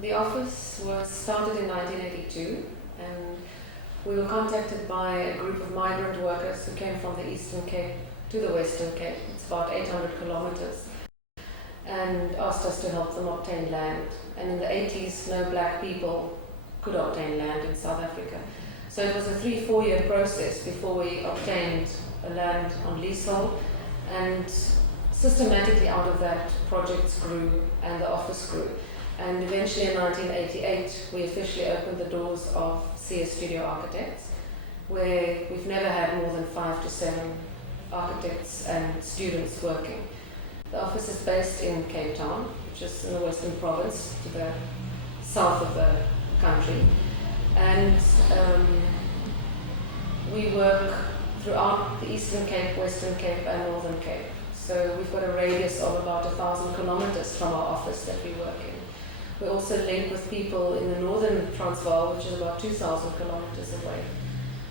The office was started in 1982, and we were contacted by a group of migrant workers who came from the Eastern Cape to the Western Cape. It's about 800 kilometers, and asked us to help them obtain land. And in the 80s, no black people could obtain land in South Africa. So it was a 3-4 year process before we obtained a land on leasehold, and systematically out of that, projects grew and the office grew. And eventually in 1988, we officially opened the doors of CS Studio Architects, where we've never had more than 5 to 7 architects and students working. The office is based in Cape Town, which is in the Western Province, to the south of the country. And we work throughout the Eastern Cape, Western Cape and Northern Cape. So we've got a radius of about 1,000 kilometers from our office that we work in. We also link with people in the northern Transvaal, which is about 2,000 kilometers away.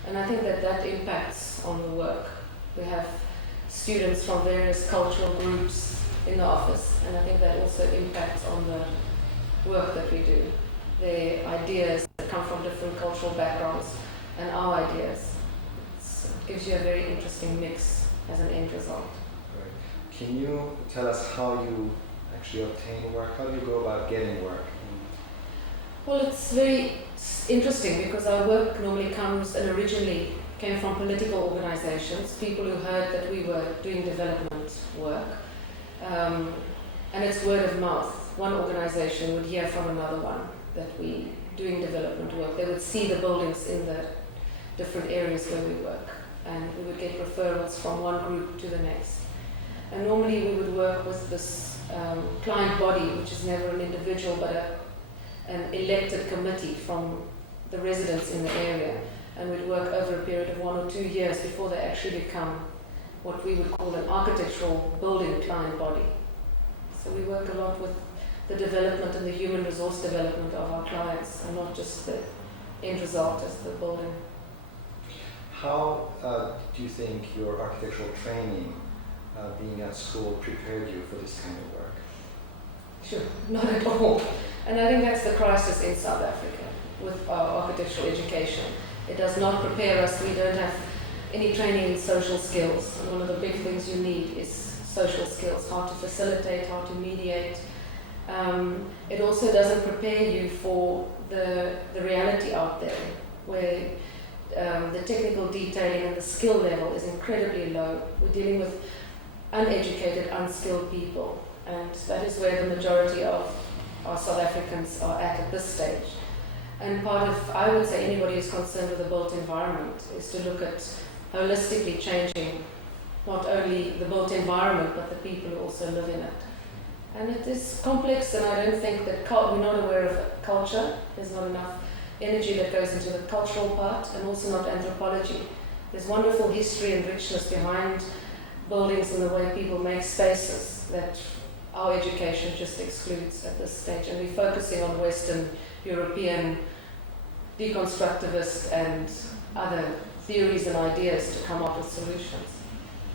And I think that that impacts on the work. We have students from various cultural groups in the office, and I think that also impacts on the work that we do. Their ideas that come from different cultural backgrounds and our ideas. It gives you a very interesting mix as an end result. Right. Can you tell us how you actually obtain work? How do you go about getting work? Well, it's very interesting because our work normally comes and originally came from political organizations, people who heard that we were doing development work. And it's word of mouth. One organization would hear from another one that we doing development work. They would see the buildings in the different areas where we work, and we would get referrals from one group to the next. And normally we would work with this client body, which is never an individual but an elected committee from the residents in the area, and we'd work over a period of 1 or 2 years before they actually become what we would call an architectural building client body. So we work a lot with the development and the human resource development of our clients, and not just the end result as the building. How do you think your architectural training, being at school, prepared you for this kind of work? Sure, not at all. And I think that's the crisis in South Africa with our architectural education. It does not prepare us. We don't have any training in social skills. And one of the big things you need is social skills, how to facilitate, how to mediate. It also doesn't prepare you for the reality out there, where the technical detailing and the skill level is incredibly low. We're dealing with uneducated, unskilled people, and that is where the majority of our South Africans are at this stage. And part of, I would say, anybody who's concerned with the built environment is to look at holistically changing not only the built environment, but the people who also live in it. And it is complex, and I don't think that we're not aware of culture. There's not enough energy that goes into the cultural part, and also not anthropology. There's wonderful history and richness behind buildings and the way people make spaces that our education just excludes at this stage. And we're focusing on Western European deconstructivist and other theories and ideas to come up with solutions.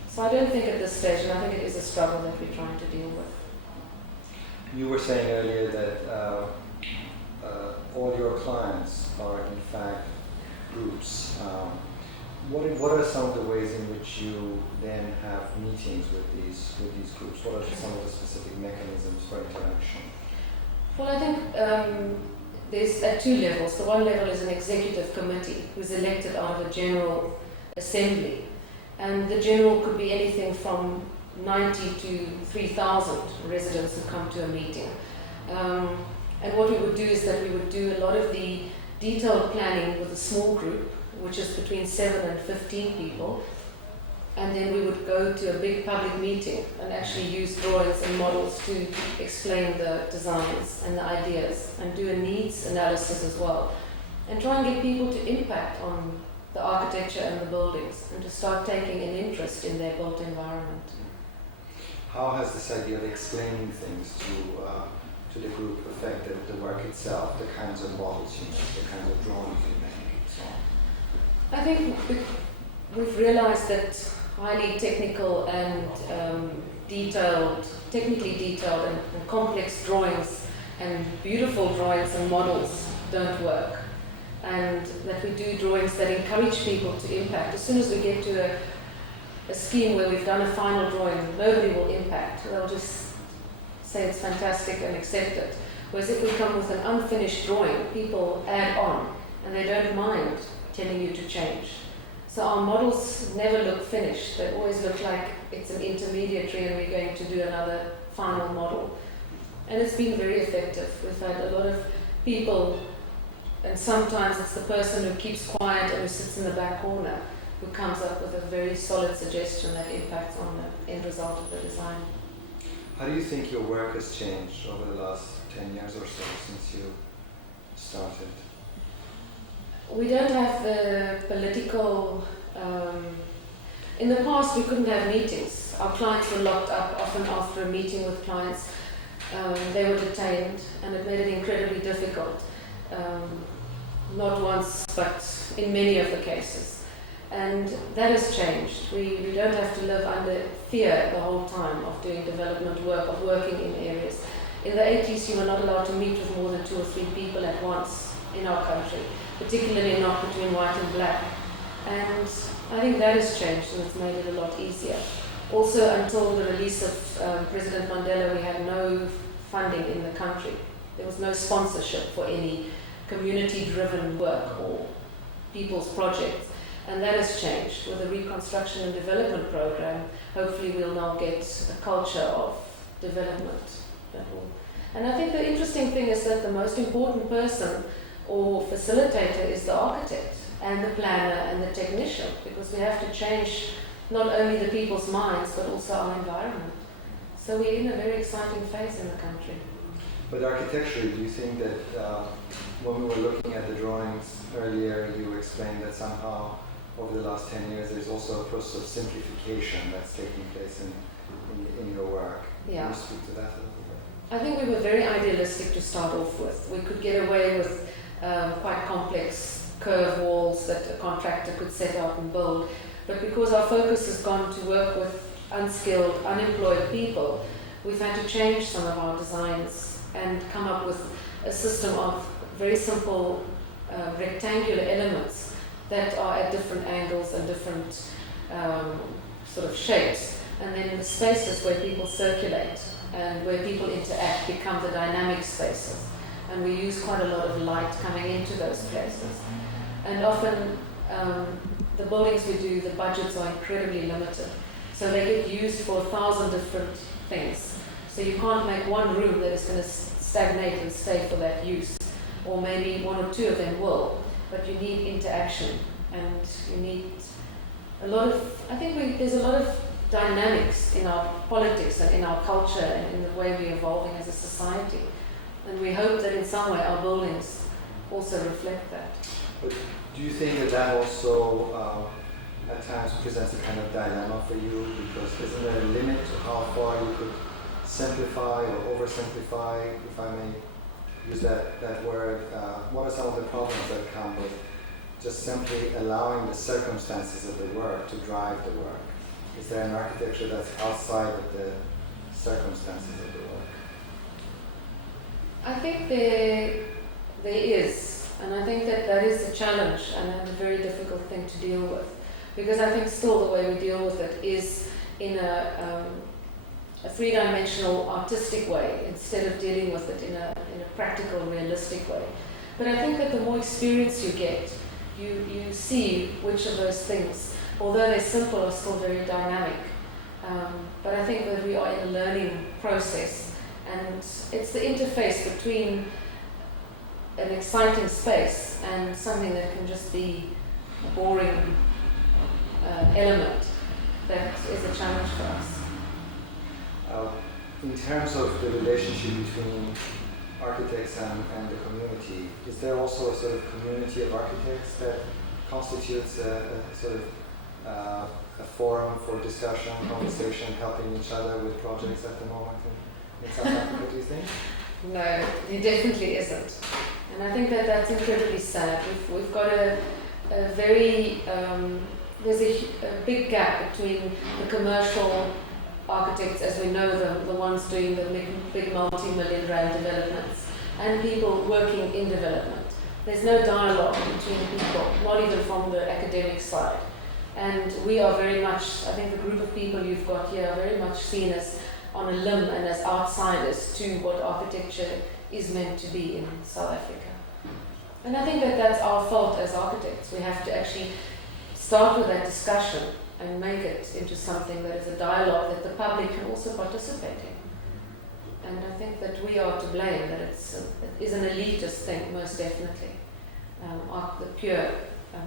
So I don't think at this stage, and I think it is a struggle that we're trying to deal with. You were saying earlier that all your clients are in fact groups. What are some of the ways in which you then have meetings with these groups? What are some of the specific mechanisms for interaction? Well, I think there's at 2 levels. The one level is an executive committee who's elected out of a general assembly. And the general could be anything from 90 to 3,000 residents who come to a meeting. And what we would do is that we would do a lot of the detailed planning with a small group, which is between 7 and 15 people. And then we would go to a big public meeting and actually use drawings and models to explain the designs and the ideas, and do a needs analysis as well. And try and get people to impact on the architecture and the buildings, and to start taking an interest in their built environment. How has this idea of explaining things to the group affected the work itself, the kinds of models you make, the kinds of drawings you make, and so on? I think we've realized that highly technical and technically detailed and complex drawings and beautiful drawings and models don't work. And that we do drawings that encourage people to impact. As soon as we get to a scheme where we've done a final drawing, nobody will impact. They'll just say it's fantastic and accept it. Whereas if we come with an unfinished drawing, people add on and they don't mind telling you to change. So our models never look finished. They always look like it's an intermediary and we're going to do another final model. And it's been very effective. We've had a lot of people, and sometimes it's the person who keeps quiet and who sits in the back corner who comes up with a very solid suggestion that impacts on the end result of the design. How do you think your work has changed over the last 10 years or so since you started? We don't have the political... in the past we couldn't have meetings. Our clients were locked up often after a meeting with clients. They were detained and it made it incredibly difficult. Not once, but in many of the cases. And that has changed. We don't have to live under fear the whole time of doing development work, of working in areas. In the 80s, you were not allowed to meet with more than 2 or 3 people at once in our country, particularly not between white and black. And I think that has changed and it's made it a lot easier. Also, until the release of President Mandela, we had no funding in the country. There was no sponsorship for any community-driven work or people's projects. And that has changed. With the Reconstruction and Development Program, hopefully we'll now get a culture of development. And I think the interesting thing is that the most important person or facilitator is the architect and the planner and the technician, because we have to change not only the people's minds but also our environment. So we're in a very exciting phase in the country. But architecturally, do you think that when we were looking at the drawings earlier, you explained that somehow over the last 10 years there's also a process of simplification that's taking place in your work? Yeah. Can you speak to that a little bit? I think we were very idealistic to start off with. We could get away with quite complex curve walls that a contractor could set out and build. But because our focus has gone to work with unskilled, unemployed people, we've had to change some of our designs and come up with a system of very simple rectangular elements that are at different angles and different sort of shapes. And then the spaces where people circulate and where people interact become the dynamic spaces. And we use quite a lot of light coming into those places. And often the buildings we do, the budgets are incredibly limited. So they get used for 1,000 different things. So you can't make one room that is going to stagnate and stay for that use. Or maybe 1 or 2 of them will. But you need interaction and you need a lot of, I think there's a lot of dynamics in our politics and in our culture and in the way we're evolving as a society. And we hope that in some way our buildings also reflect that. But do you think that that also at times presents a kind of dilemma for you? Because isn't there a limit to how far you could simplify or oversimplify, if I may use that word? What are some of the problems that come with just simply allowing the circumstances of the work to drive the work? Is there an architecture that's outside of the circumstances of the work? I think there is, and I think that is a challenge and a very difficult thing to deal with, because I think still the way we deal with it is in a three-dimensional artistic way instead of dealing with it in a practical, realistic way. But I think that the more experience you get, you see which of those things, although they're simple, are still very dynamic. But I think that we are in a learning process, and it's the interface between an exciting space and something that can just be a boring element that is a challenge for us. In terms of the relationship between architects and the community, is there also a sort of community of architects that constitutes a sort of a forum for discussion, conversation, helping each other with projects at the moment in South Africa, do you think? No, there definitely isn't. And I think that that's incredibly sad. We've got a very, there's a big gap between the commercial architects as we know them, the ones doing the big multi-million rand developments, and people working in development. There's no dialogue between people, not even from the academic side. And we are very much, I think the group of people you've got here are very much seen as on a limb and as outsiders to what architecture is meant to be in South Africa. And I think that that's our fault as architects. We have to actually start with that discussion and make it into something that is a dialogue that the public can also participate in. And I think that we are to blame, that it is an elitist thing, most definitely, the pure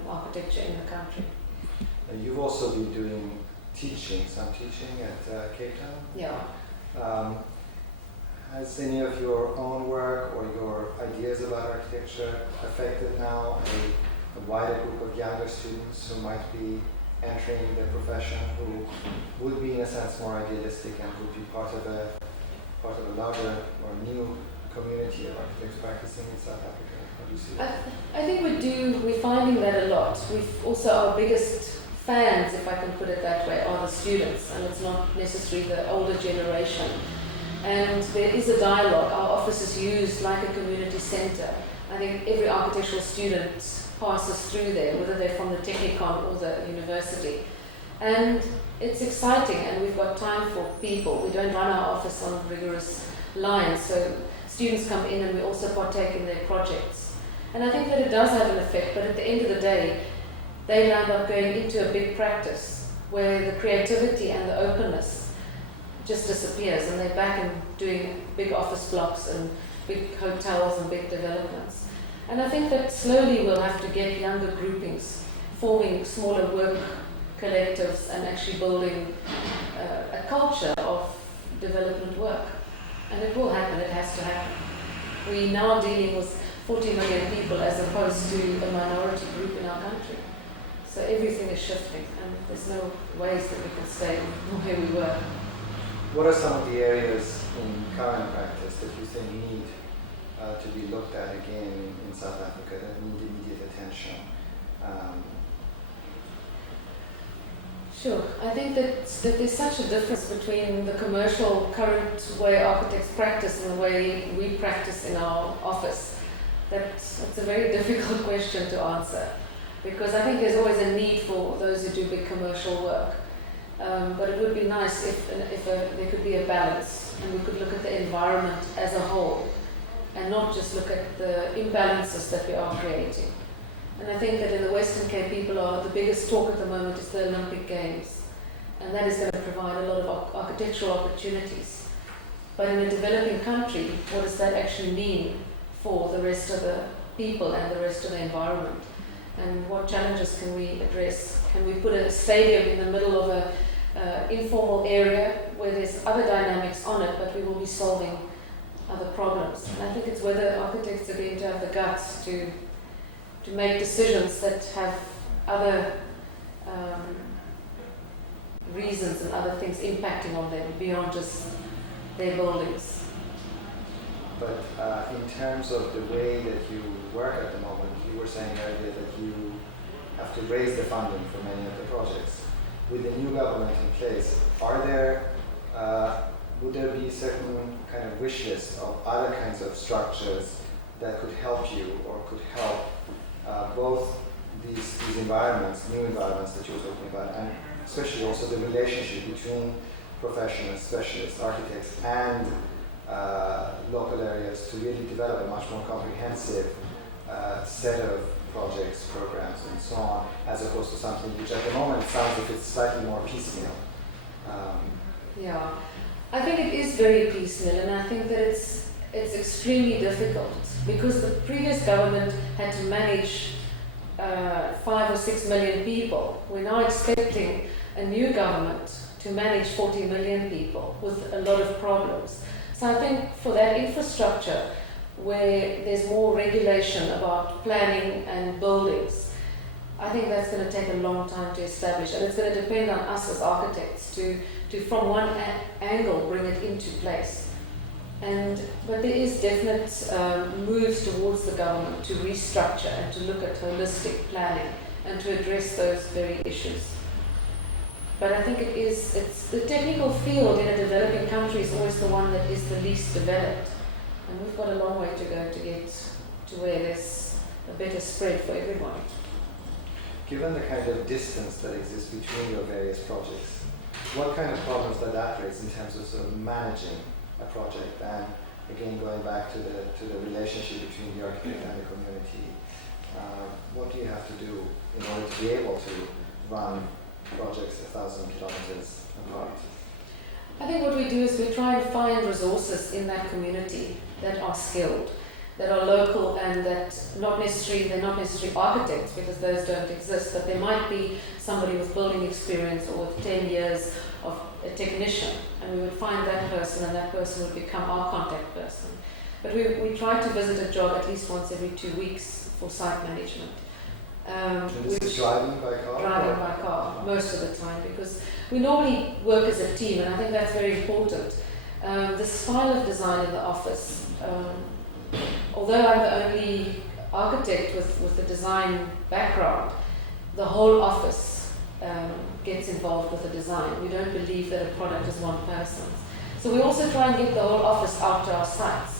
architecture in the country. You've also been doing some teaching at Cape Town. Yeah. Has any of your own work or your ideas about architecture affected now a wider group of younger students who might be entering the profession, who would be in a sense more idealistic and would be part of a larger or new community of architects practicing in South Africa? How do you see that? I think we're finding that a lot. We've also, our biggest fans, if I can put it that way, are the students, and it's not necessarily the older generation. And there is a dialogue. Our office is used like a community centre. I think every architectural student passes through there, whether they're from the Technikon or the university. And it's exciting, and we've got time for people. We don't run our office on rigorous lines, so students come in and we also partake in their projects. And I think that it does have an effect, but at the end of the day, they end up going into a big practice where the creativity and the openness just disappears, and they're back and doing big office blocks and big hotels and big developments. And I think that slowly we'll have to get younger groupings forming smaller work collectives and actually building a culture of development work. And it will happen, it has to happen. We're now dealing with 40 million people as opposed to a minority group in our country. So everything is shifting, and there's no ways that we can stay where we were. What are some of the areas in current practice that you think need to be looked at again in South Africa, that need immediate attention? Sure. I think that there's such a difference between the commercial current way architects practice and the way we practice in our office. It's a very difficult question to answer, because I think there's always a need for those who do big commercial work. But it would be nice if there could be a balance, and we could look at the environment as a whole and not just look at the imbalances that we are creating. And I think that in the Western Cape, the biggest talk at the moment is the Olympic Games, and that is going to provide a lot of architectural opportunities. But in a developing country, what does that actually mean for the rest of the people and the rest of the environment? And what challenges can we address? Can we put a stadium in the middle of a informal area where there's other dynamics on it, but we will be solving other problems? And I think it's whether architects are going to have the guts to make decisions that have other reasons and other things impacting on them beyond just their buildings. But in terms of the way that you work at the moment, you were saying earlier that you have to raise the funding for many of the projects. With the new government in place, would there be a certain kind of wish list of other kinds of structures that could help you or could help both these environments, new environments that you were talking about, and especially also the relationship between professionals, specialists, architects, and local areas to really develop a much more comprehensive set of projects, programs, and so on, as opposed to something which at the moment sounds like it's slightly more piecemeal. Yeah, I think it is very piecemeal, and I think that it's extremely difficult because the previous government had to manage 5 or 6 million people. We're now expecting a new government to manage 40 million people with a lot of problems. So I think for that infrastructure, where there's more regulation about planning and buildings, I think that's going to take a long time to establish, and it's going to depend on us as architects to from one angle bring it into place. But there is definite moves towards the government to restructure and to look at holistic planning and to address those very issues. But I think it's the technical field in a developing country is always the one that is the least developed. And we've got a long way to go to get to where there's a better spread for everyone. Given the kind of distance that exists between your various projects, what kind of problems does that raise in terms of sort of managing a project? And again, going back to the relationship between the architect and the community, what do you have to do in order to be able to run projects 1,000 kilometers apart? I think what we do is we try and find resources in that community that are skilled, that are local, and that they're not necessarily architects, because those don't exist, but there might be somebody with building experience or with 10 years of a technician, and we would find that person, and that person would become our contact person. But we try to visit a job at least once every 2 weeks for site management. This is driving by car? Driving by car, most of the time, because we normally work as a team, and I think that's very important. The style of design in the office, although I'm the only architect with the design background, the whole office gets involved with the design. We don't believe that a product is one person's. So we also try and get the whole office out to our sites.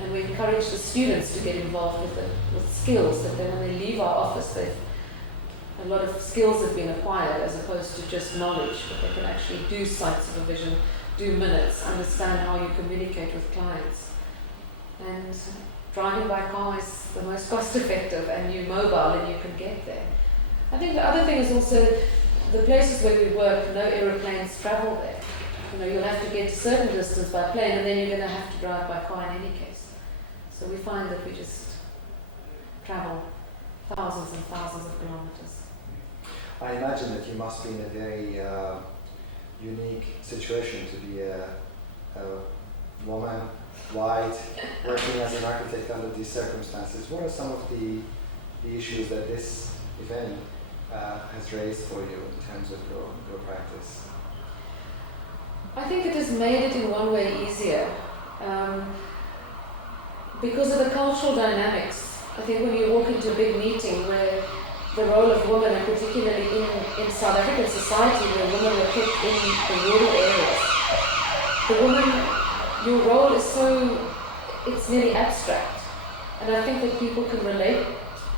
And we encourage the students to get involved with skills, that then when they leave our office, a lot of skills have been acquired as opposed to just knowledge, but they can actually do site supervision, do minutes, understand how you communicate with clients. And driving by car is the most cost effective, and you're mobile and you can get there. I think the other thing is also the places where we work, no aeroplanes travel there. You know, you'll have to get a certain distance by plane, and then you're going to have to drive by car in any case. So we find that we just travel thousands and thousands of kilometers. I imagine that you must be in a very unique situation to be a woman, white, working as an architect under these circumstances. What are some of the issues that this event has raised for you in terms of your practice? I think it has made it in one way easier. Because of the cultural dynamics. I think when you walk into a big meeting where the role of women, and particularly in South African society where women were kept in the rural areas, the woman, your role is it's nearly abstract. And I think that people can relate,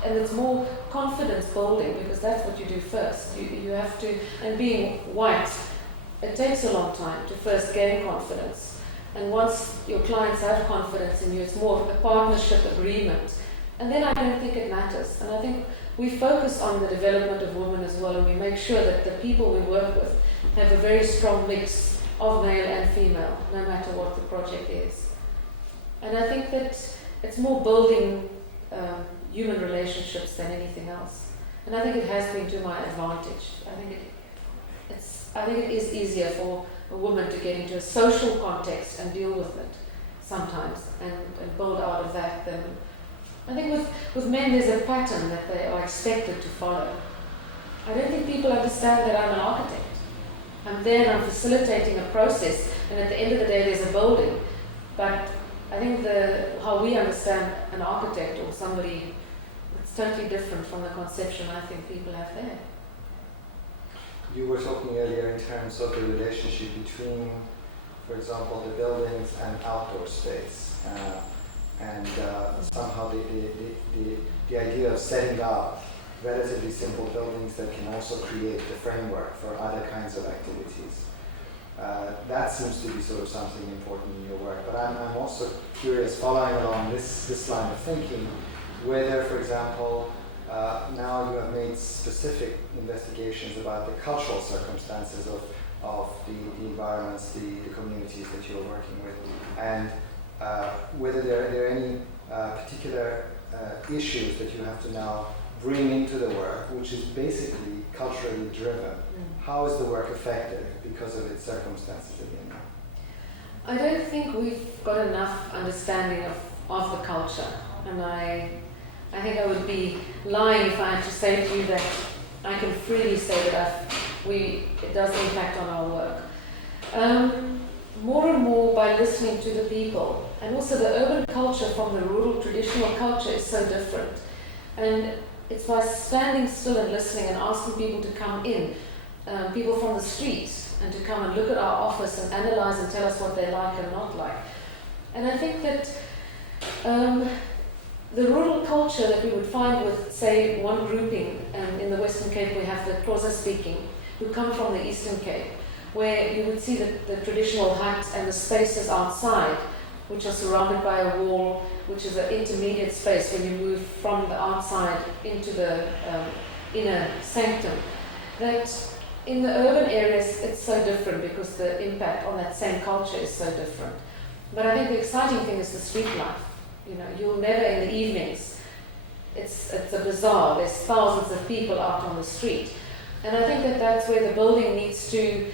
and it's more confidence building, because that's what you do first. You have to, and being white, it takes a long time to first gain confidence. And once your clients have confidence in you, it's more of a partnership agreement. And then I don't think it matters. And I think we focus on the development of women as well, and we make sure that the people we work with have a very strong mix of male and female, no matter what the project is. And I think that it's more building human relationships than anything else. And I think it has been to my advantage. I think it is easier for a woman to get into a social context and deal with it sometimes and build out of that. Then I think with men there's a pattern that they are expected to follow. I don't think people understand that I'm an architect. I'm there and I'm facilitating a process, and at the end of the day there's a building. But I think how we understand an architect or somebody, it's totally different from the conception I think people have there. You were talking earlier in terms of the relationship between, for example, the buildings and outdoor space, and somehow the idea of setting up relatively simple buildings that can also create the framework for other kinds of activities. That seems to be sort of something important in your work. But I'm also curious, following along this line of thinking, whether, for example, now you have made specific investigations about the cultural circumstances of the environments, the communities that you're working with, and whether there are any particular issues that you have to now bring into the work, which is basically culturally driven. How is the work affected because of its circumstances again? I don't think we've got enough understanding of the culture, and I think I would be lying if I had to say to you that I can freely say that it does impact on our work. More and more by listening to the people, and also the urban culture from the rural traditional culture is so different. And it's by standing still and listening and asking people to come in people from the street and to come and look at our office and analyze and tell us what they like and not like. And I think that the rural culture that we would find with, say, one grouping, in the Western Cape we have the Xhosa speaking, who come from the Eastern Cape, where you would see the traditional hut and the spaces outside, which are surrounded by a wall, which is an intermediate space when you move from the outside into the inner sanctum. That in the urban areas it's so different because the impact on that same culture is so different. But I think the exciting thing is the street life. You know, you'll never in the evenings, it's a bazaar, there's thousands of people out on the street. And I think that that's where the building needs to,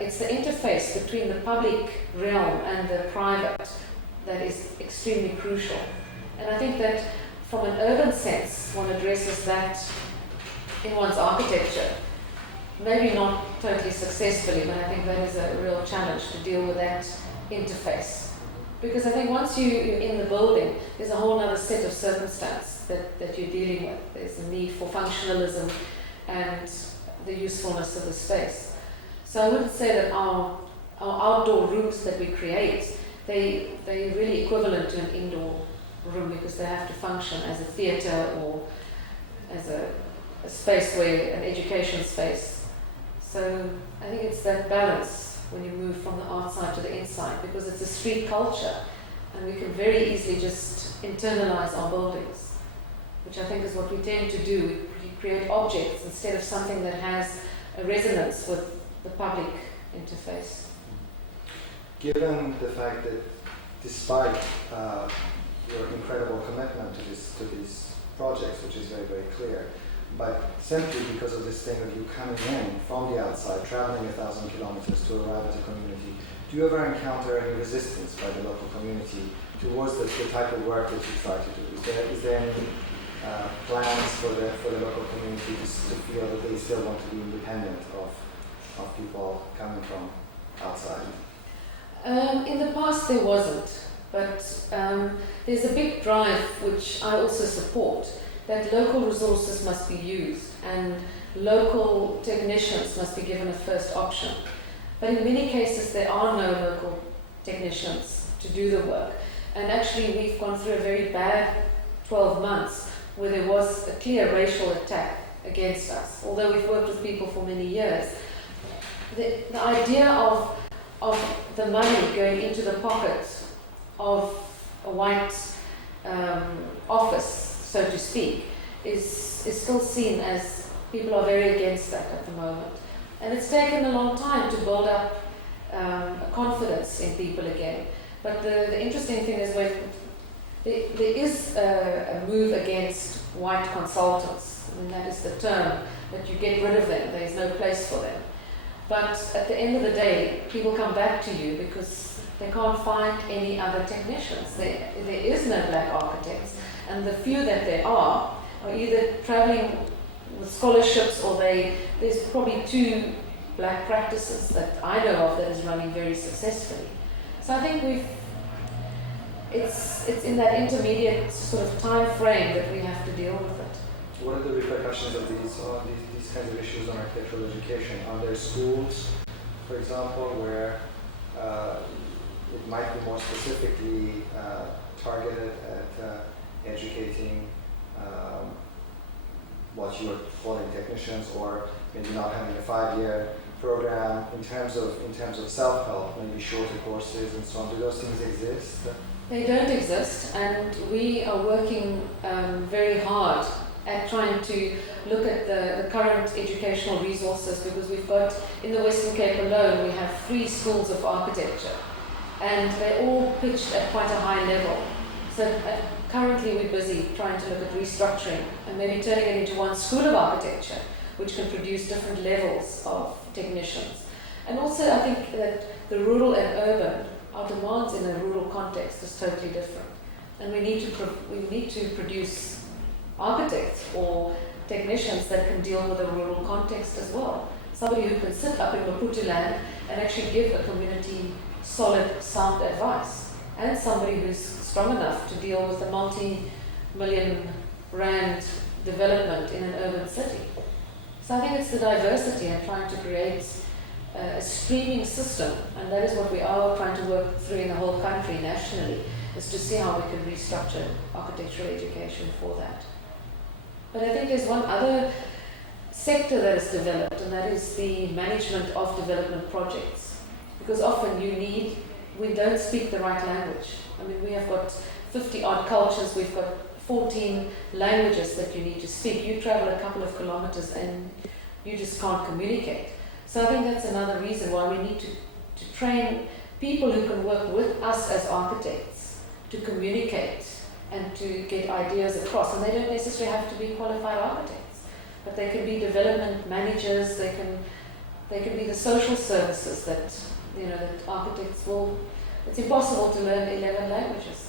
it's the interface between the public realm and the private that is extremely crucial. And I think that from an urban sense, one addresses that in one's architecture. Maybe not totally successfully, but I think that is a real challenge to deal with that interface. Because I think once you're in the building, there's a whole other set of circumstance that you're dealing with. There's a need for functionalism and the usefulness of the space. So I wouldn't say that our outdoor rooms that we create, they're really equivalent to an indoor room because they have to function as a theatre or as a space where, an education space. So I think it's that balance when you move from the outside to the inside, because it's a street culture and we can very easily just internalize our buildings, which I think is what we tend to do. We create objects instead of something that has a resonance with the public interface. Given the fact that despite your incredible commitment to these projects, which is very, very clear, but simply because of this thing of you coming in from the outside, traveling 1,000 kilometers to arrive at a community, do you ever encounter any resistance by the local community towards the type of work that you try to do? Is there any plans for the local community to feel that they still want to be independent of people coming from outside? In the past there wasn't, but there's a big drive which I also support, that local resources must be used and local technicians must be given a first option. But in many cases there are no local technicians to do the work. And actually we've gone through a very bad 12 months where there was a clear racial attack against us. Although we've worked with people for many years, the idea of the money going into the pocket of a white office, so to speak, is still seen as, people are very against that at the moment. And it's taken a long time to build up a confidence in people again. But the interesting thing is when there is a move against white consultants, and that is the term, that you get rid of them, there is no place for them. But at the end of the day, people come back to you because they can't find any other technicians. There is no black architects. And the few that there are either traveling with scholarships or there's probably 2 black practices that I know of that is running very successfully. So I think it's in that intermediate sort of time frame that we have to deal with it. What are the repercussions of these kinds of issues on architectural education? Are there schools, for example, where it might be more specifically targeted at educating what you are calling technicians, or maybe not having a 5-year program in terms of self-help, maybe shorter courses and so on? Do those things exist? They don't exist, and we are working very hard at trying to look at the current educational resources, because we've got, in the Western Cape alone, we have 3 schools of architecture, and they're all pitched at quite a high level. So currently we're busy trying to look at restructuring and maybe turning it into one school of architecture, which can produce different levels of technicians. And also I think that the rural and urban, our demands in a rural context is totally different. And we need to produce architects or technicians that can deal with a rural context as well. Somebody who can sit up in Maputo land and actually give a community solid, sound advice. And somebody who's strong enough to deal with the multi-million rand development in an urban city. So I think it's the diversity and trying to create a streaming system, and that is what we are trying to work through in the whole country nationally, is to see how we can restructure architectural education for that. But I think there's one other sector that is developed, and that is the management of development projects. Because often we don't speak the right language. I mean, we have got 50 odd cultures, we've got 14 languages that you need to speak. You travel a couple of kilometers and you just can't communicate. So I think that's another reason why we need to train people who can work with us as architects to communicate and to get ideas across. And they don't necessarily have to be qualified architects, but they can be development managers, they can be the social services that architects will. It's impossible to learn 11 languages.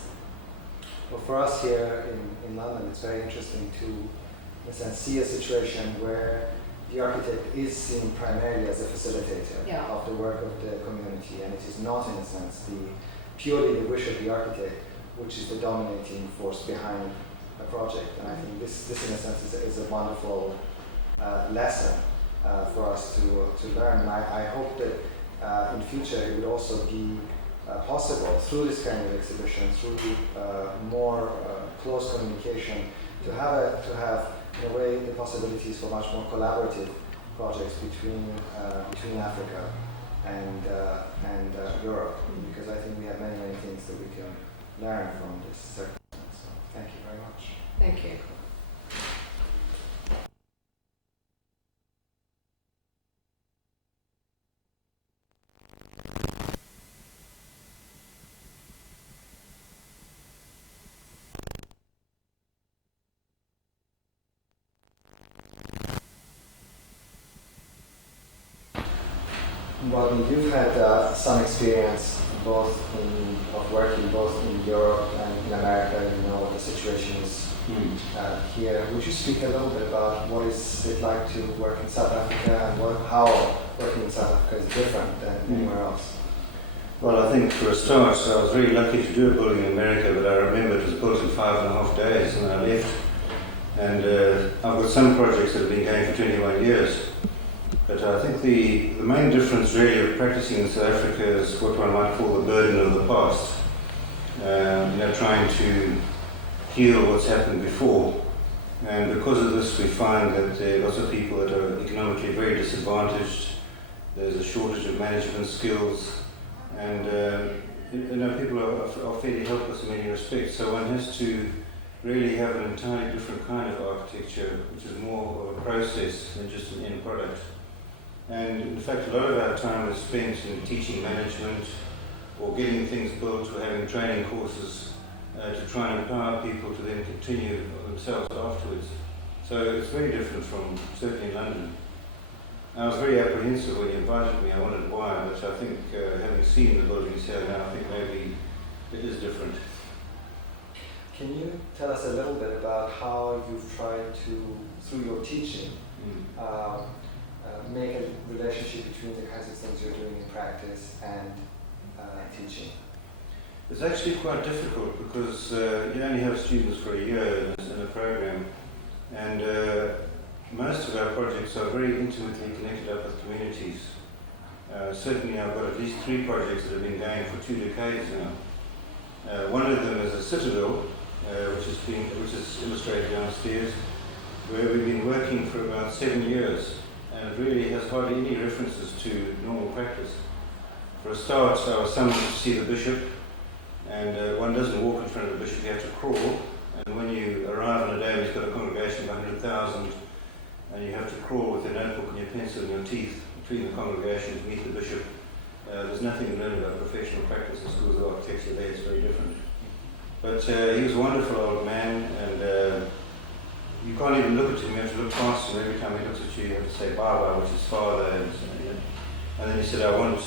Well, for us here in London, it's very interesting to, in a sense, see a situation where the architect is seen primarily as a facilitator of the work of the community, and it is not, in a sense, purely the wish of the architect which is the dominating force behind a project. And I think this in a sense, is a wonderful lesson for us to learn. And I hope that in future it would also be possible through this kind of exhibition, through more close communication, to have in a way the possibilities for much more collaborative projects between Africa and Europe, because I think we have many things that we can learn from this circumstance. So thank you very much. Thank you. Rodney, you've had some experience of working both in Europe and in America. You know what the situation is here. Would you speak a little bit about what is it like to work in South Africa and how working in South Africa is different than anywhere else? Well, I think for a start, I was very lucky to do a building in America, but I remember it was built in 5.5 days and I left. And I've got some projects that have been going for 21 years. But I think the main difference really of practicing in South Africa is what one might call the burden of the past. Trying to heal what's happened before. And because of this, we find that there are lots of people that are economically very disadvantaged. There's a shortage of management skills, and people are fairly helpless in many respects. So one has to really have an entirely different kind of architecture, which is more of a process than just an end product. And in fact, a lot of our time is spent in teaching management or getting things built or having training courses to try and empower people to then continue themselves afterwards. So it's very different from certainly London. I was very apprehensive when you invited me. I wondered why, but I think having seen the buildings here now, I think maybe it is different. Can you tell us a little bit about how you've tried to, through your teaching, make a relationship between the kinds of things you're doing in practice and teaching? It's actually quite difficult because you only have students for a year in a program, and most of our projects are very intimately connected up with communities. Certainly I've got at least 3 projects that have been going for 2 decades now. One of them is a citadel, which is illustrated downstairs, where we've been working for about 7 years, and it really has hardly any references to normal practice. For a start, I was summoned to see the bishop, and one doesn't walk in front of the bishop, you have to crawl. And when you arrive on a day, he's got a congregation of 100,000, and you have to crawl with your notebook and your pencil in your teeth between the congregation to meet the bishop. There's nothing to learn about professional practice in schools of architecture there, it's very different. But he was a wonderful old man, and you can't even look at him, you have to look past him. Every time he looks at you, you have to say Baba, which is father. And then he said, I want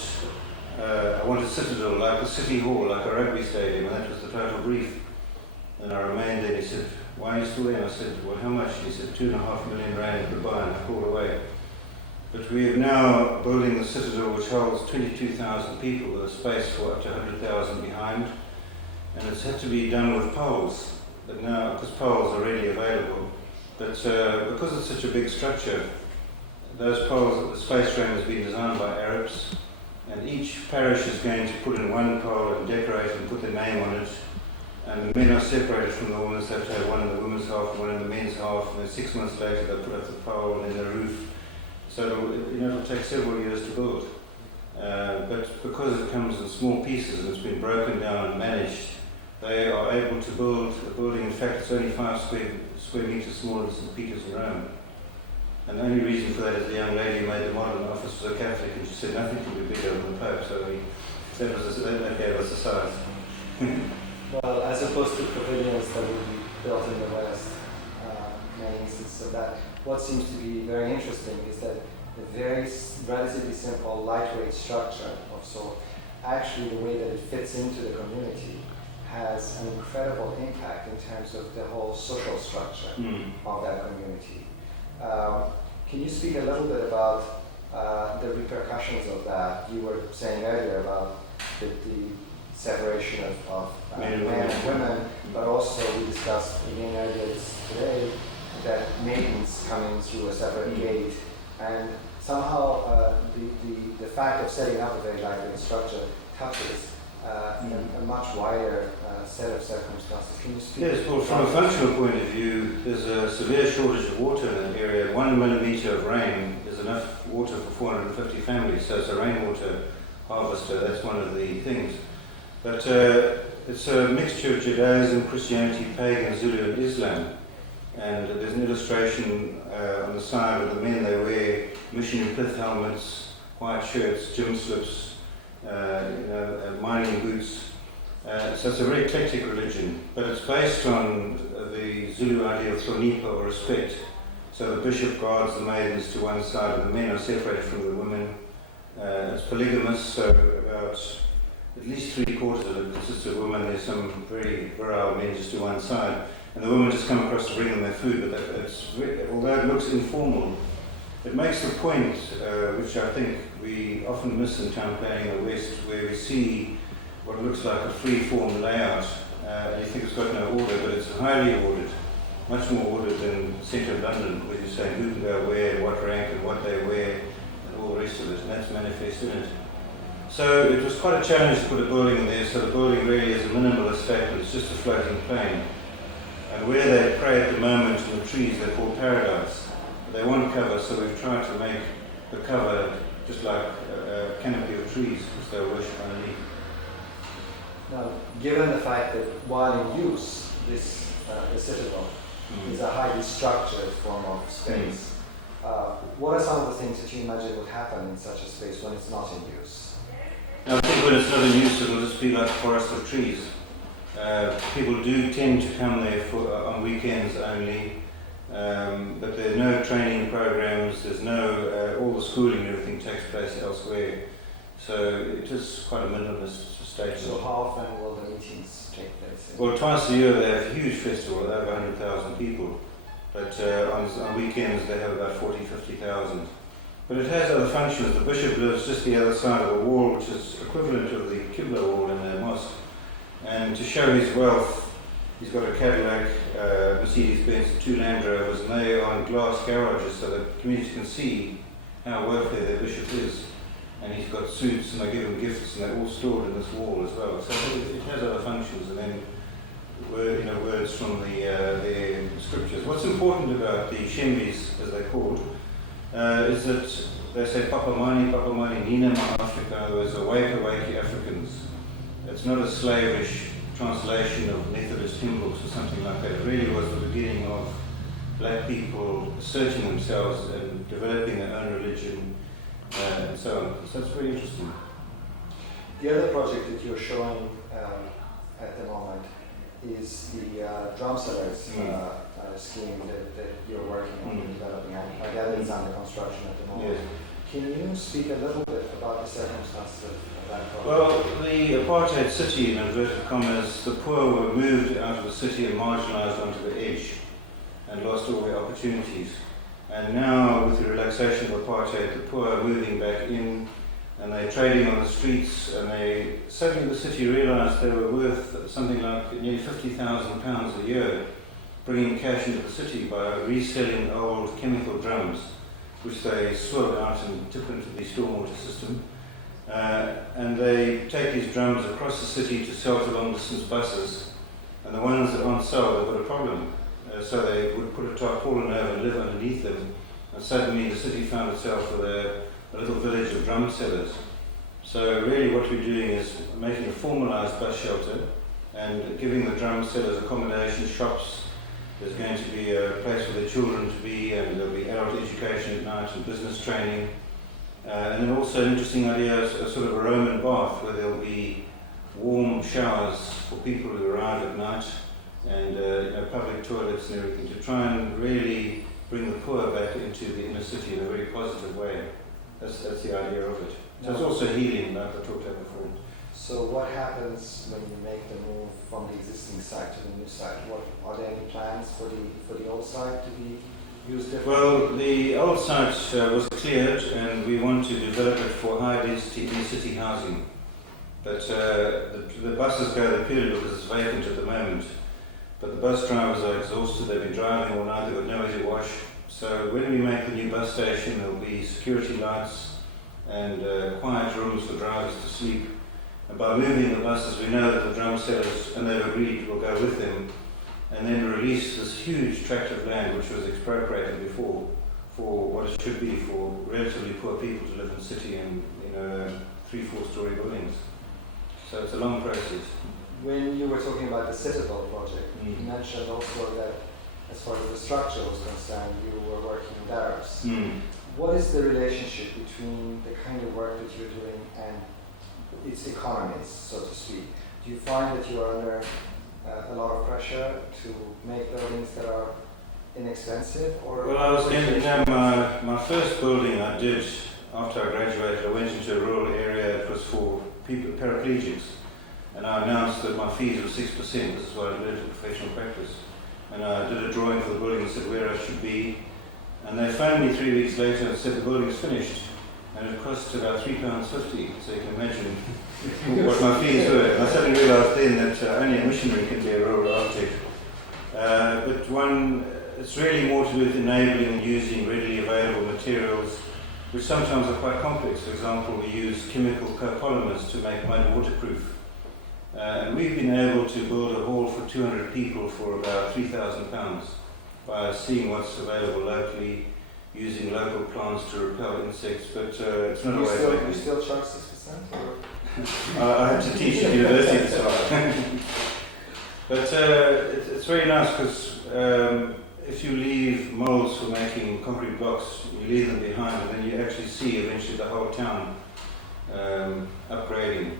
a citadel, like a city hall, like a rugby stadium, and that was the total brief. And I remained there, and he said, why are you still there? And I said, well, how much? And he said, 2.5 million rand, goodbye, and I called away. But we are now building the citadel, which holds 22,000 people with a space for up to 100,000 behind. And it's had to be done with poles, but now, because poles are readily available, but because it's such a big structure, those poles, the space frame has been designed by Arabs, and each parish is going to put in one pole and decorate and put their name on it. And the men are separated from the women, so they have to have one in the women's half, one in the men's half, and then 6 months later they put up the pole and then the roof. So it'll take several years to build. But because it comes in small pieces and it's been broken down and managed, they are able to build a building. In fact, it's only 5 square meters smaller than St. Peter's in Rome. And the only reason for that is the young lady who made the modern office was a Catholic, and she said nothing can be bigger than the Pope, so that gave us the size. Well, as opposed to pavilions that would be built in the West, many instances of that, what seems to be very interesting is that the very relatively simple, lightweight structure of sort, actually the way that it fits into the community has an incredible impact in terms of the whole social structure of that community. Can you speak a little bit about the repercussions of that? You were saying earlier about the separation of men and women, but also we discussed again earlier today that maidens coming through a separate gate, and somehow the fact of setting up a very lightweight structure touches a much wider set of circumstances. Can you speak? Yes, well, from a functional point of view, there's a severe shortage of water in that area. 1 millimetre of rain is enough water for 450 families, so it's a rainwater harvester. That's one of the things. But it's a mixture of Judaism, Christianity, pagan, Zulu, and Islam. And there's an illustration on the side of the men. They wear missionary pith helmets, white shirts, gym slips, mining boots. So it's a very eclectic religion, but it's based on the Zulu idea of hlonipho, or respect. So the bishop guards the maidens to one side, and the men are separated from the women. It's polygamous, so about at least 3/4 of it consists of women. There's some very virile men just to one side, and the women just come across to bring them their food. But although it looks informal, it makes the point, which I think we often miss in town planning in the West, where we see what looks like a free-form layout, and you think it's got no order, but it's highly ordered, much more ordered than the centre of London, where you're saying who can go where, what rank, and what they wear, and all the rest of it, and that's manifest in it. So it was quite a challenge to put a building in there, so the building really is a minimalist statement, it's just a floating plane. And where they pray at the moment in the trees, they're called paradise. They want cover, so we've tried to make the cover just like a canopy of trees, which they worship underneath. Now, given the fact that while in use, this the citadel is a highly structured form of space, what are some of the things that you imagine would happen in such a space when it's not in use? Now, I think when it's not in use, it'll just be like a forest of trees. People do tend to come there on weekends only, but there are no training programs, there's no, all the schooling and everything takes place elsewhere. So it is quite a minimalist state. So how often will the meetings take place? Well, twice a year they have a huge festival, over 100,000 people. But on weekends they have about 50,000. But it has other functions. The bishop lives just the other side of the wall, which is equivalent of the Qibla wall in the mosque. And to show his wealth, he's got a Cadillac, Mercedes-Benz, 2 Land Rovers, and they are in glass garages so that communities can see how wealthy their bishop is. And he's got suits, and they give him gifts, and they're all stored in this wall as well. So it has other functions, and then words from the scriptures. What's important about the Shembis, as they're called, is that they say Papa Mani, Nina Ma Africa, in other words, awake Africans. It's not a slavish translation of Methodist hymn books or something like that. It really was the beginning of black people asserting themselves and developing their own religion and so on. So that's very interesting. The other project that you're showing at the moment is the drum sellers scheme that you're working on and developing. I gather it's under construction at the moment. Yes. Can you speak a little bit about the circumstances of that project? Well, the apartheid city, in inverted commas, the poor were moved out of the city and marginalised onto the edge and lost all their opportunities. And now, with the relaxation of apartheid, the poor are moving back in and they're trading on the streets, and suddenly the city realised they were worth something like nearly £50,000 a year, bringing cash into the city by reselling old chemical drums. which they swill out and tip into the stormwater system. And they take these drums across the city to sell to long-distance buses, and the ones that aren't sold have got a problem. So they would put a tarpaulin over and live underneath them, and suddenly the city found itself with a little village of drum sellers. So really what we're doing is making a formalised bus shelter and giving the drum sellers accommodation, shops. There's going to be a place for the children to be, and there'll be adult education at night and business training. And then also an interesting idea is a sort of a Roman bath where there'll be warm showers for people who arrive at night, and public toilets and everything, to try and really bring the poor back into the inner city in a very positive way. That's the idea of it. So it's also healing, like I talked about before. So what happens when you make the move from the existing site to the new site? What are there any plans for the old site to be used differently? Well, the old site was cleared, and we want to develop it for high density inner city housing. But the buses go there purely because it's vacant at the moment. But the bus drivers are exhausted, they've been driving all night, they've got nowhere to wash. So when we make the new bus station, there'll be security lights and quiet rooms for drivers to sleep. And by moving the buses, we know that the drum sellers, and they've agreed, will go with them, and then release this huge tract of land which was expropriated before for what it should be for relatively poor people to live in the city in 3-4 story buildings. So it's a long process. When you were talking about the Citadel project, Mm. you mentioned also that as far as the structure was concerned, you were working with Arabs. What is the relationship between the kind of work that you're doing and its economies, so to speak? Do you find that you are under a lot of pressure to make buildings that are inexpensive? Or Well, I was in my first building I did after I graduated. I went into a rural area. It was for people, paraplegics, and I announced that my fees were 6%. This is what I did in professional practice. And I did a drawing for the building and said where I should be. And they phoned me 3 weeks later and said the building's finished. And it cost about £3.50, so you can imagine what my fees were. And I suddenly realised then that only a missionary can be a rural architect. It's really more to do with enabling and using readily available materials, which sometimes are quite complex. For example, we use chemical copolymers to make mud waterproof. And we've been able to build a hall for 200 people for about £3,000 by seeing what's available locally, using local plants to repel insects, but it's not always like you still charge 6%? I have to teach at university as well. But it's very nice because if you leave molds for making concrete blocks, you leave them behind, and then you actually see eventually the whole town upgrading.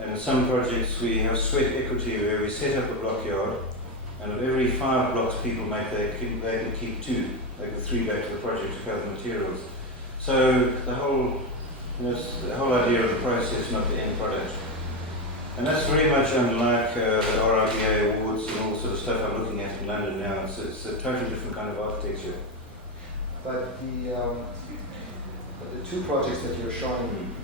And in some projects we have sweat equity where we set up a block yard, and of every 5 blocks people make, they can keep 2. They can 3 back to the project to cover the materials. So the whole idea of the process, not the end product. And that's very much unlike the RIBA awards and all sort of stuff I'm looking at in London now. It's a totally different kind of architecture. But the 2 projects that you're showing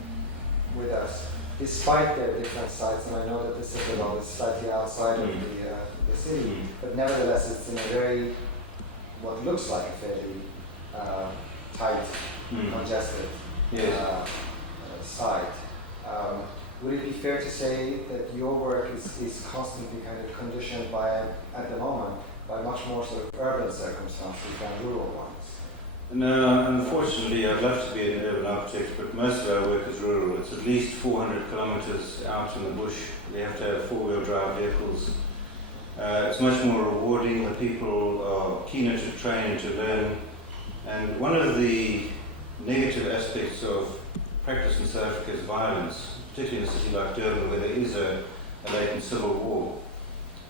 with us, despite their different sites, and I know that the Citadel is slightly outside of the city, but nevertheless it's in a very, what looks like a fairly tight, congested site. Would it be fair to say that your work is constantly kind of conditioned by, at the moment, by much more sort of urban circumstances than rural ones? No, unfortunately, I'd love to be an urban architect, but most of our work is rural. It's at least 400 kilometres out in the bush. We have to have 4-wheel drive vehicles. It's much more rewarding. The people are keener to train and to learn. And one of the negative aspects of practice in South Africa is violence, particularly in a city like Durban, where there is a latent civil war.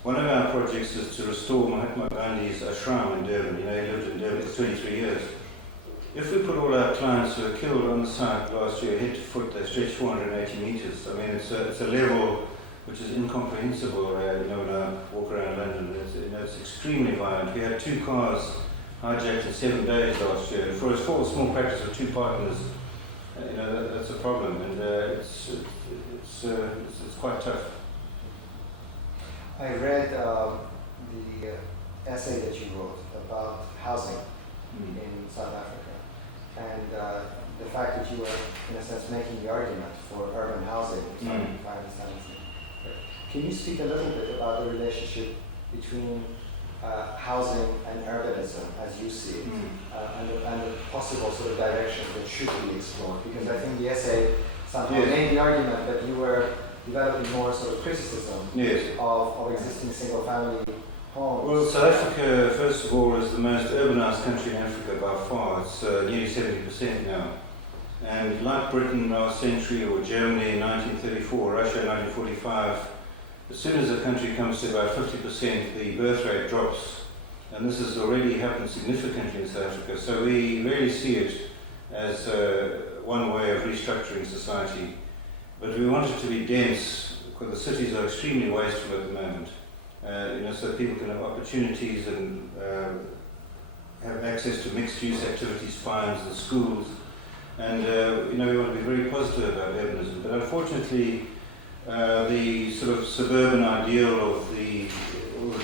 One of our projects is to restore Mahatma Gandhi's ashram in Durban. He lived in Durban for 23 years. If we put all our clients who were killed on the site last year head to foot, they stretch 480 metres. I mean, it's a level which is incomprehensible. When I walk around London, it's extremely violent. We had 2 cars hijacked in 7 days last year. And for a small practice of 2 partners, that's a problem, and it's quite tough. I read the essay that you wrote about housing in South Africa, Can you speak a little bit about the relationship between housing and urbanism as you see it, and the possible sort of directions that should be explored? Because I think the essay somehow made the argument that you were developing more sort of criticism of existing single-family homes. Well, South Africa, first of all, is the most urbanized country in Africa by far. It's nearly 70% now. And like Britain last century, or Germany in 1934, Russia in 1945, as soon as a country comes to about 50%, the birth rate drops. And this has already happened significantly in South Africa. So we really see it as one way of restructuring society. But we want it to be dense, because the cities are extremely wasteful at the moment. So people can have opportunities and have access to mixed-use activities, farms and schools. And we want to be very positive about urbanism. But unfortunately, the sort of suburban ideal of the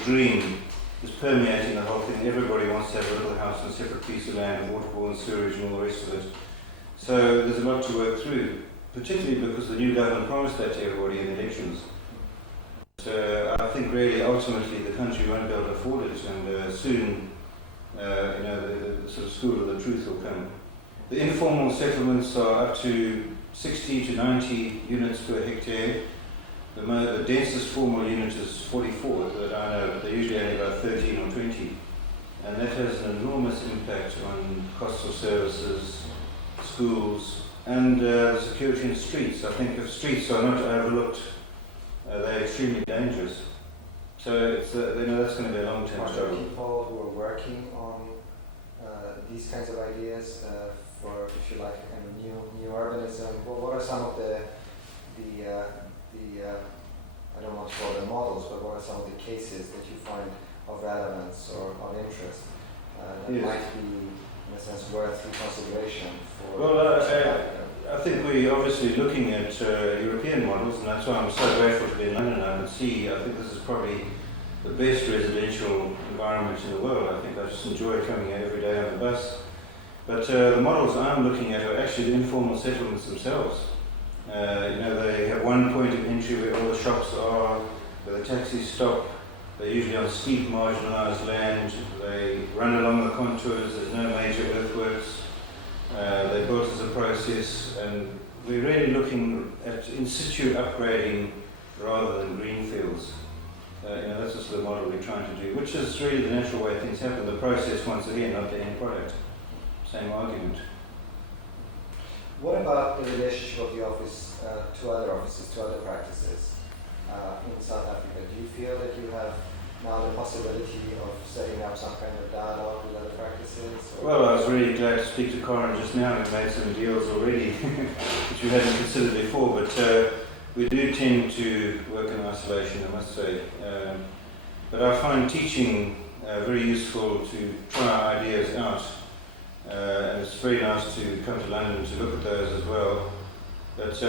dream is permeating the whole thing. Everybody wants to have a little house on a separate piece of land, waterfall and sewerage and all the rest of it. So there's a lot to work through, particularly because the new government promised that to everybody in the elections. But, I think really ultimately the country won't be able to afford it, and soon the sort of school of the truth will come. The informal settlements are up to 60 to 90 units per hectare. The densest formal unit is 44 that I know, but they're usually only about 13 or 20. And that has an enormous impact on costs of services, schools, and security in streets. I think if streets are not overlooked, they're extremely dangerous. So it's, that's going to be a long-term Are there struggle. people who are working on these kinds of ideas for, if you like, a kind of new urbanism? What are some of the I don't want to call them models, but what are some of the cases that you find of relevance or of interest that might be, in a sense, worth reconsideration for? Well, I think we're obviously looking at European models, and that's why I'm so grateful to be in London. I think this is probably the best residential environment in the world. I think I just enjoy coming here every day on the bus. But the models I'm looking at are actually the informal settlements themselves. They have one point of entry where all the shops are, where the taxis stop. They're usually on steep, marginalised land. They run along the contours. There's no major earthworks. They're built as a process, and we're really looking at in situ upgrading rather than greenfields. That's the sort of model we're trying to do, which is really the natural way things happen. The process, once again, not the end product. Same argument. What about the relationship of the office to other offices, to other practices in South Africa? Do you feel that you have now the possibility of setting up some kind of dialogue with other practices? Well, I was really glad to speak to Carin just now. We've made some deals already, which we hadn't considered before, but we do tend to work in isolation, I must say. But I find teaching very useful to try ideas out. And it's very nice to come to London to look at those as well. But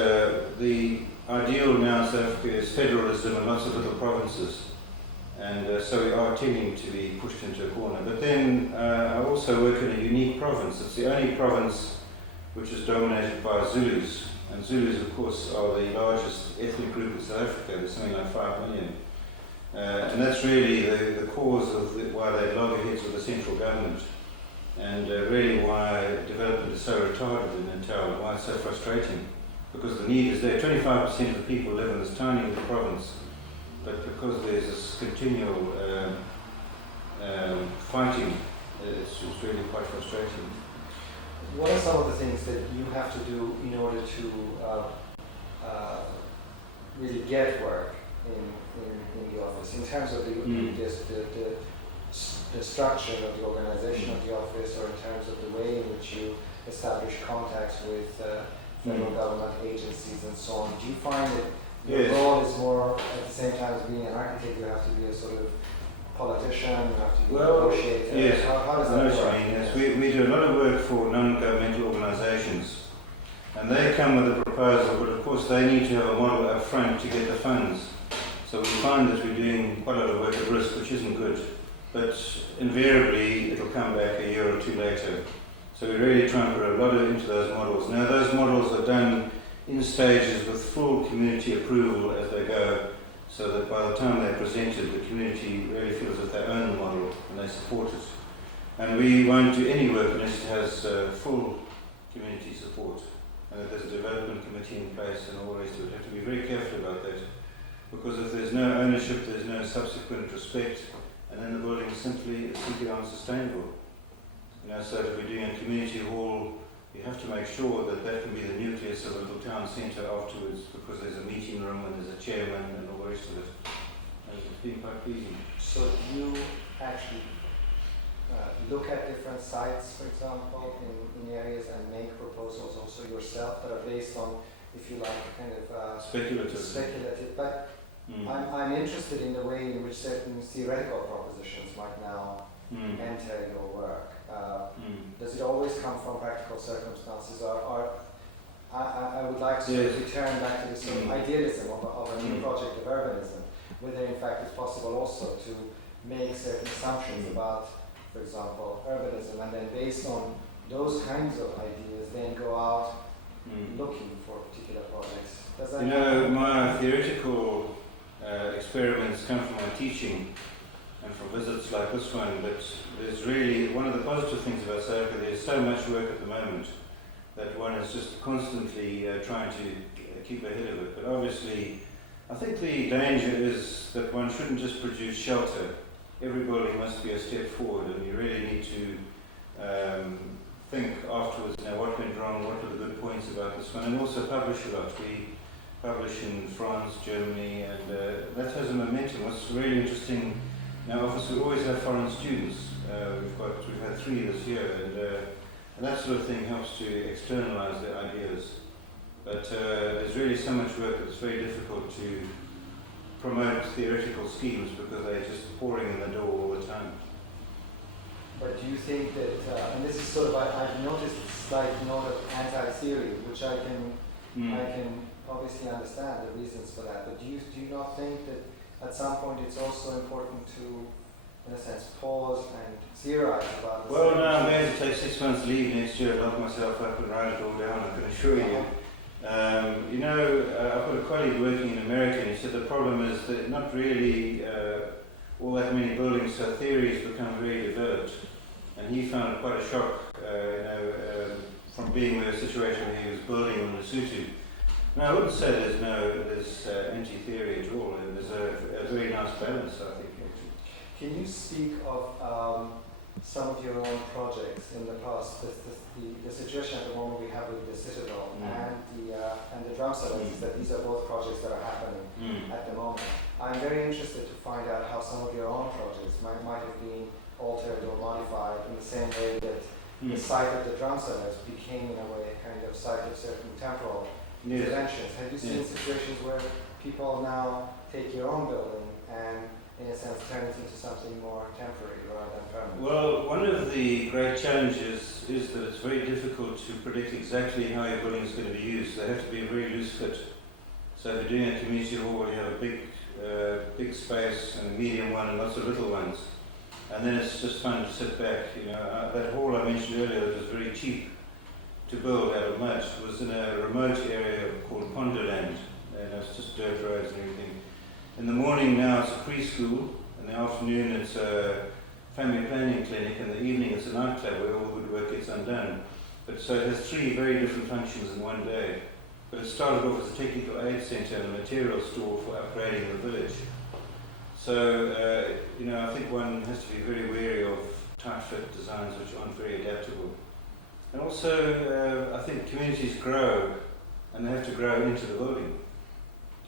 the ideal now in South Africa is federalism and lots of little provinces. And so we are tending to be pushed into a corner. But then I also work in a unique province. It's the only province which is dominated by Zulus. And Zulus, of course, are the largest ethnic group in South Africa. There's something like 5 million. And that's really the cause of why they loggerheads with the central government. And really why development is so retarded in Natal, and why it's so frustrating. Because the need is there. 25% of the people live in this tiny little province, but because there's this continual fighting, it's really quite frustrating. What are some of the things that you have to do in order to really get work in the office, in terms of the structure of the organization of the office, or in terms of the way in which you establish contacts with federal government agencies and so on? Do you find that your role is more, at the same time as being an architect, you have to be a sort of politician, you have to be a negotiator? Yes. How does that work? Yes. We do a lot of work for non-governmental organizations, and they come with a proposal, but of course they need to have a model up front to get the funds. So we find that we're doing quite a lot of work at risk, which isn't good. But invariably it'll come back a year or two later. So we really try and put a lot into those models. Now those models are done in stages with full community approval as they go. so that by the time they present it, the community really feels that they own the model and they support it. And we won't do any work unless it has full community support, and that there's a development committee in place and all the rest of it. We have to be very careful about that, because if there's no ownership, there's no subsequent respect, and then the building is simply unsustainable. So if we're doing a community hall, you have to make sure that that can be the nucleus of a little town centre afterwards, because there's a meeting room and there's a chairman and all the rest of it. And it's been quite pleasing. So do you actually look at different sites, for example, in areas and make proposals also yourself that are based on, if you like, kind of speculative. But I'm interested in the way in which certain theoretical propositions might now enter your work. Does it always come from practical circumstances, or I would like to return back to this sort of idealism of a new project of urbanism, whether in fact it's possible also to make certain assumptions about, for example, urbanism, and then based on those kinds of ideas then go out looking for particular projects. Does that my theoretical experiments come from my teaching and from visits like this one, but there's really, one of the positive things about South Africa, there's so much work at the moment that one is just constantly trying to keep ahead of it. But obviously, I think the danger is that one shouldn't just produce shelter. Every building must be a step forward, and you really need to think afterwards, what went wrong, what were the good points about this one, and also publish a lot. We publish in France, Germany, and that has a momentum. What's really interesting, now obviously we always have foreign students. We've had 3 this year, and that sort of thing helps to externalize their ideas. But there's really so much work that it's very difficult to promote theoretical schemes because they're just pouring in the door all the time. But do you think that, and this is sort of, I've noticed a slight note of anti-theory, which I can obviously understand the reasons for that, but do you not think that at some point it's also important to, in a sense, pause and theorize about this? Well, no, I'm going to take 6 months leave next year, lock myself up and write it all down, I can assure you. I've got a colleague working in America, and he said the problem is that not really all that many buildings, so theories become very developed. And he found it quite a shock, from being in a situation where he was building in Lesotho. No, I wouldn't say there's anti-theory at all. There's a very nice balance, I think, actually. Can you speak of some of your own projects in the past? The situation at the moment we have with the Citadel and the drum set is that these are both projects that are happening at the moment. I'm very interested to find out how some of your own projects might have been altered or modified in the same way that the site of the drum sellers became, in a way, a kind of site of certain temporal interventions. Have you seen situations where people now take your own building and, in a sense, turn it into something more temporary rather than permanent? Well, one of the great challenges is that it's very difficult to predict exactly how your building is going to be used. They have to be a very loose fit. So if you're doing a community hall, you have a big space and a medium one and lots of little ones. And then it's just fun to sit back. That hall I mentioned earlier that was very cheap to build out of mud was in a remote area called Ponderland, and it's just dirt roads and everything. In the morning now it's a preschool, in the afternoon it's a family planning clinic, in the evening it's a nightclub where all the good work gets undone. But so it has 3 very different functions in one day. But it started off as a technical aid centre and a material store for upgrading the village. So, I think one has to be very wary of tight-fit designs which aren't very adaptable. And also, I think communities grow, and they have to grow into the building.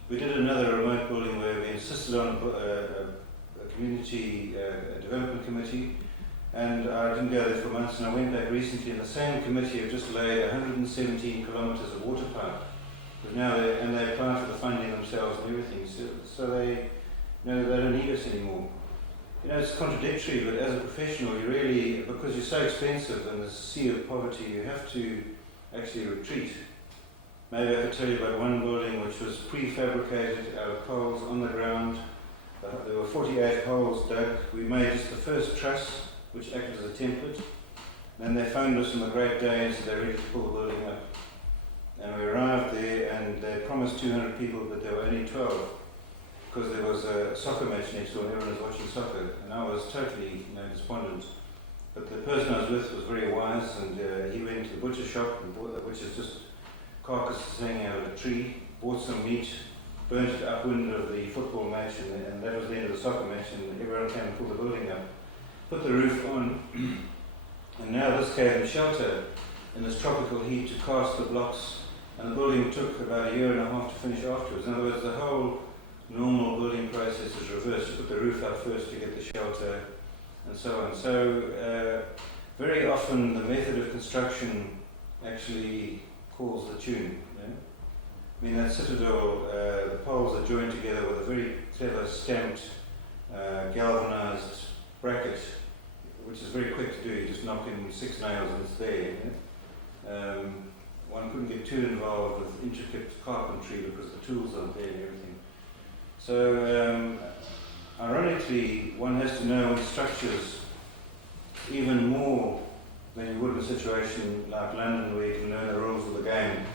We did another remote building where we insisted on a community development committee, and I didn't go there for months, and I went back recently, and the same committee have just laid 117 kilometres of water pipe. But now they apply for the funding themselves and everything, so they don't need us anymore. It's contradictory, but as a professional, you really, because you're so expensive and the sea of poverty, you have to actually retreat. Maybe I could tell you about one building which was prefabricated out of poles on the ground. There were 48 holes dug. We made just the first truss, which acted as a template. Then they phoned us on the great day and said they're ready to pull the building up. And we arrived there, and they promised 200 people, but there were only 12. because there was a soccer match next door and everyone was watching soccer, and I was totally despondent. But the person I was with was very wise, and he went to the butcher shop and bought the butcher's just carcasses hanging out of a tree, bought some meat, burnt it upwind of the football match, and that was the end of the soccer match, and everyone came and pulled the building up, put the roof on, and now this gave them shelter in this tropical heat to cast the blocks, and the building took about a year and a half to finish afterwards. In other words, the whole normal building process is reversed. You put the roof up first to get the shelter, and so on. So very often the method of construction actually calls the tune. I mean, that citadel, the poles are joined together with a very clever stamped, galvanized bracket, which is very quick to do. You just knock in 6 nails and it's there. One couldn't get too involved with intricate carpentry because the tools aren't there and everything. So, ironically, one has to know structures even more than you would in a situation like London, where you can learn the rules of the game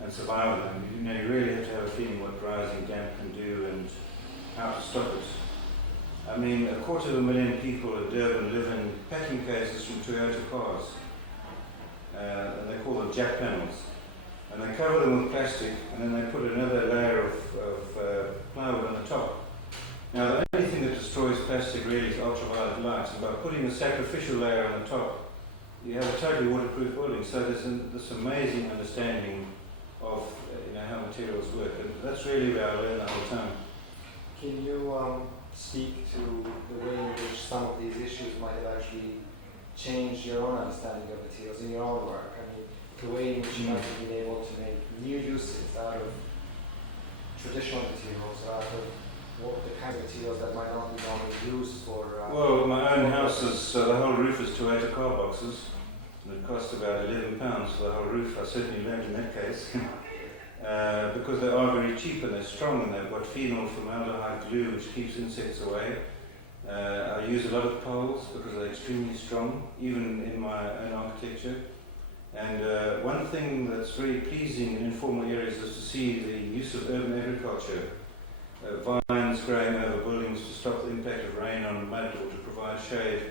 and survive them. You really have to have a feeling what rising damp can do and how to stop it. I mean, 250,000 people in Durban live in packing cases from Toyota cars. And they call them jack panels. And they cover them with plastic, and then they put another layer of plywood on the top. Now, the only thing that destroys plastic really is ultraviolet light, and by putting a sacrificial layer on the top, you have a totally waterproof building. So there's this amazing understanding of how materials work, and that's really where I learned the whole time. Can you speak to the way in which some of these issues might have actually changed your own understanding of materials in your own work? I mean, the way in which you might have been able to make new uses out of traditional materials, out of the kinds of materials that might not be normally used for... well, my own house is, the whole roof is Toyota car boxes, and it cost about £11 for the whole roof. I certainly learned in that case. Because they are very cheap and they're strong, and they've got phenol formaldehyde glue which keeps insects away. I use a lot of poles because they're extremely strong, even in my own architecture. And one thing that's very pleasing in informal areas is to see the use of urban agriculture. Vines growing over buildings to stop the impact of rain on mud or to provide shade.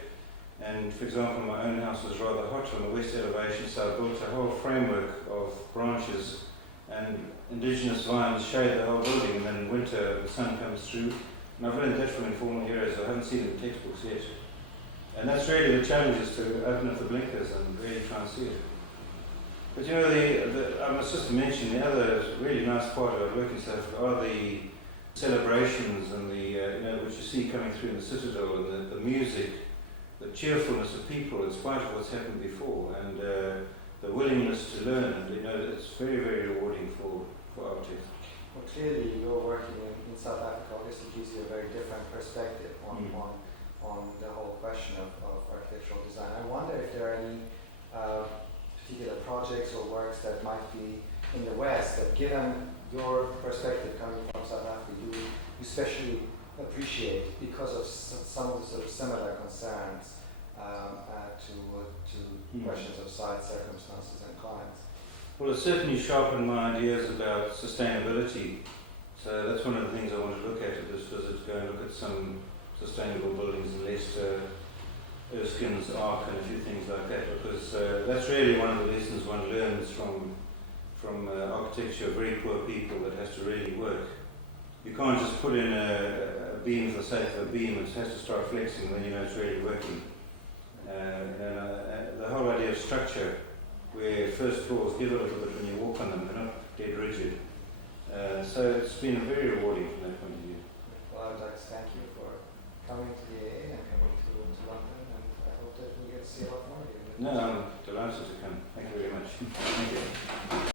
And for example, my own house was rather hot on the west elevation, so I built a whole framework of branches, and indigenous vines shade the whole building, and then in winter the sun comes through. And I've learned that from informal areas. I haven't seen it in textbooks yet. And that's really the challenge, is to open up the blinkers and really try and see it. But I must just mention, the other really nice part of working in South Africa are the celebrations and which you see coming through in the citadel, and the music, the cheerfulness of people in spite of what's happened before, and the willingness to learn. And it's very, very rewarding for artists. Well, clearly you're working in South Africa obviously gives you a very different perspective on the whole question of architectural design. I wonder if there are any particular projects or works that might be in the West that, given your perspective coming from South Africa, you especially appreciate because of some of the sort of similar concerns to questions of site circumstances and clients. Well, it certainly sharpened my ideas about sustainability. So that's one of the things I want to look at this visit, go and look at some sustainable buildings in Leicester, Erskine's Ark, and a few things like that, because that's really one of the lessons one learns from architecture of very poor people that has to really work. You can't just put in a beam for the sake of a beam, it has to start flexing when you know it's really working. The whole idea of structure, where first floors give a little bit when you walk on them, they're not dead rigid. So it's been very rewarding from that point of view. Well, I would like to thank you for coming to the AA and coming to London, and I hope that we get to see a lot more of you. No, I'm delighted to come.